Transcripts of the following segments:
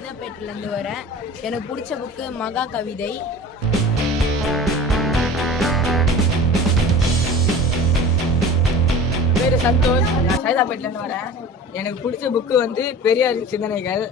சைதாப்பேட்டிலேருந்து வரேன். எனக்கு பிடிச்ச புக்கு மகா கவிதை. பேர் சந்தோஷ், நான் சைதாப்பேட்டிலேருந்து வரேன். எனக்கு பிடிச்ச புக்கு வந்து பெரியார் சிந்தனைகள்.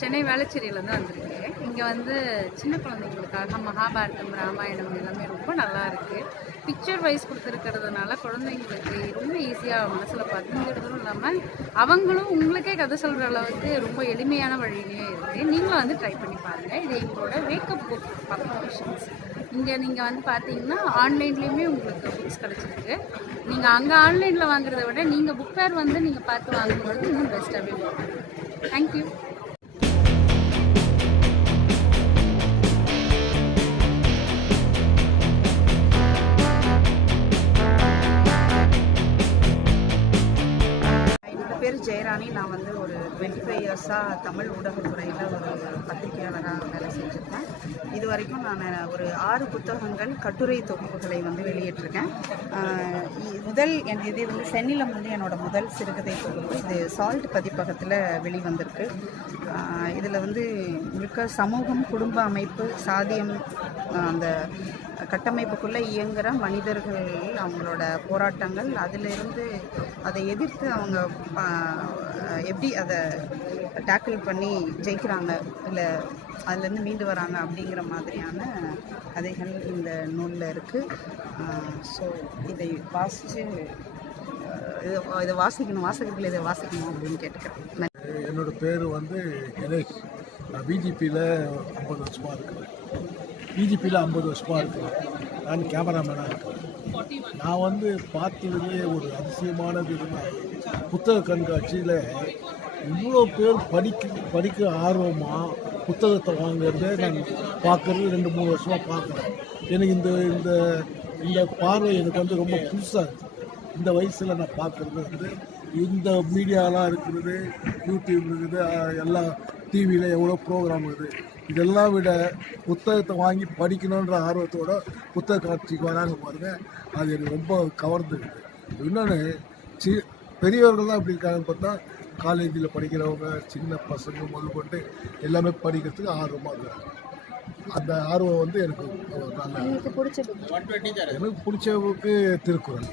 சென்னை வேளச்சேரியிலேருந்து வந்திருக்கேன். இங்கே வந்து சின்ன குழந்தைங்களுக்காக மகாபாரதம், ராமாயணம் எல்லாமே ரொம்ப நல்லா இருக்குது. பிக்சர் வைஸ் கொடுத்துருக்கிறதுனால குழந்தைங்களுக்கு ரொம்ப ஈஸியாக மனசில் பதிஞ்சிடுறதும் இல்லாமல் அவங்களும் உங்களுக்கே கதை சொல்கிற அளவுக்கு ரொம்ப எளிமையான வழியிலேயே இருக்குது. நீங்களும் வந்து ட்ரை பண்ணி பாருங்கள். இது எங்களோட வேக்கப் புக் பப்ளிகேஷன்ஸ். இங்கே நீங்கள் வந்து பார்த்தீங்கன்னா ஆன்லைன்லேயுமே உங்களுக்கு புக்ஸ் கிடச்சிருக்கு. நீங்கள் அங்கே ஆன்லைனில் வாங்குறத விட நீங்கள் புக் ஃபேர் வந்து நீங்கள் பார்த்து வாங்கும்பொழுது இன்னும் பெஸ்ட்டாகவே இருக்கும். தேங்க்யூ. பேர் ஜெயராணி. நான் வந்து ஒரு 25 இயர்ஸாக தமிழ் ஊடகத்துறையில் ஒரு பத்திரிகையாளராக வேலை செஞ்சுருக்கேன். இது வரைக்கும் நான் ஒரு 6 புத்தகங்கள், கட்டுரை தொகுப்புகளை வந்து வெளியிட்டிருக்கேன். இது வந்து சென்னிலம் வந்து என்னோடய முதல் சிறுகதை தொகுப்பு. இது சால்ட் பதிப்பகத்தில் வெளிவந்திருக்கு. இதில் வந்து முழுக்க சமூகம், குடும்ப அமைப்பு, சாதியம், அந்த கட்டமைப்புக்குள்ளே இயங்குகிற மனிதர்கள், அவங்களோட போராட்டங்கள், அதிலிருந்து அதை எதிர்த்து அவங்க எப்படி அதை டேக்கிள் பண்ணி ஜெயிக்கிறாங்க, இல்லை அதுலேருந்து மீண்டு வராங்க அப்படிங்கிற மாதிரியான கதைகள் இந்த நூலில் இருக்குது. ஸோ இதை வாசித்து இதை வாசகர்கள் இதை வாசிக்கணும் அப்படின்னு கேட்டுக்கிறேன். என்னோடய பேர் வந்து கணேஷ். நான் பிஜேபியில் 50 வருஷமாக இருக்கிறேன். பிஜேபியில் 50 வருஷமாக இருக்கிறேன். நான் கேமராமேனாக இருக்கிறேன். நான் வந்து பார்த்ததுலேயே ஒரு அதிசயமானது இருந்தால், புத்தக கண்காட்சியில் இவ்வளோ பேர் படிக்க ஆர்வமாக புத்தகத்தை வாங்குறத நான் பார்க்குறது 2-3 வருஷமாக பார்க்குறேன். எனக்கு இந்த இந்த பார்வை எனக்கு வந்து ரொம்ப புதுசாக இருக்குது. இந்த வயசில் நான் பார்க்குறது வந்து இந்த மீடியாலாம் இருக்கிறது, யூடியூப் இருக்குது, எல்லா டிவியில் எவ்வளோ ப்ரோக்ராம் இருக்குது. இதெல்லாம் விட புத்தகத்தை வாங்கி படிக்கணுன்ற ஆர்வத்தோட புத்தக காட்சிக்கு வராங்க பாருங்கள், அது எனக்கு ரொம்ப கவர்ந்துருக்குது. இன்னொன்று பெரியவர்கள் தான் இப்படி இருக்காங்கன்னு பார்த்தா, காலேஜில் படிக்கிறவங்க, சின்ன பசங்க முதற்கொண்டு எல்லாமே படிக்கிறதுக்கு ஆர்வமாக இருக்கிறாங்க. அந்த ஆர்வம் வந்து எனக்கு பிடிச்ச புக்கு திருக்குறள்.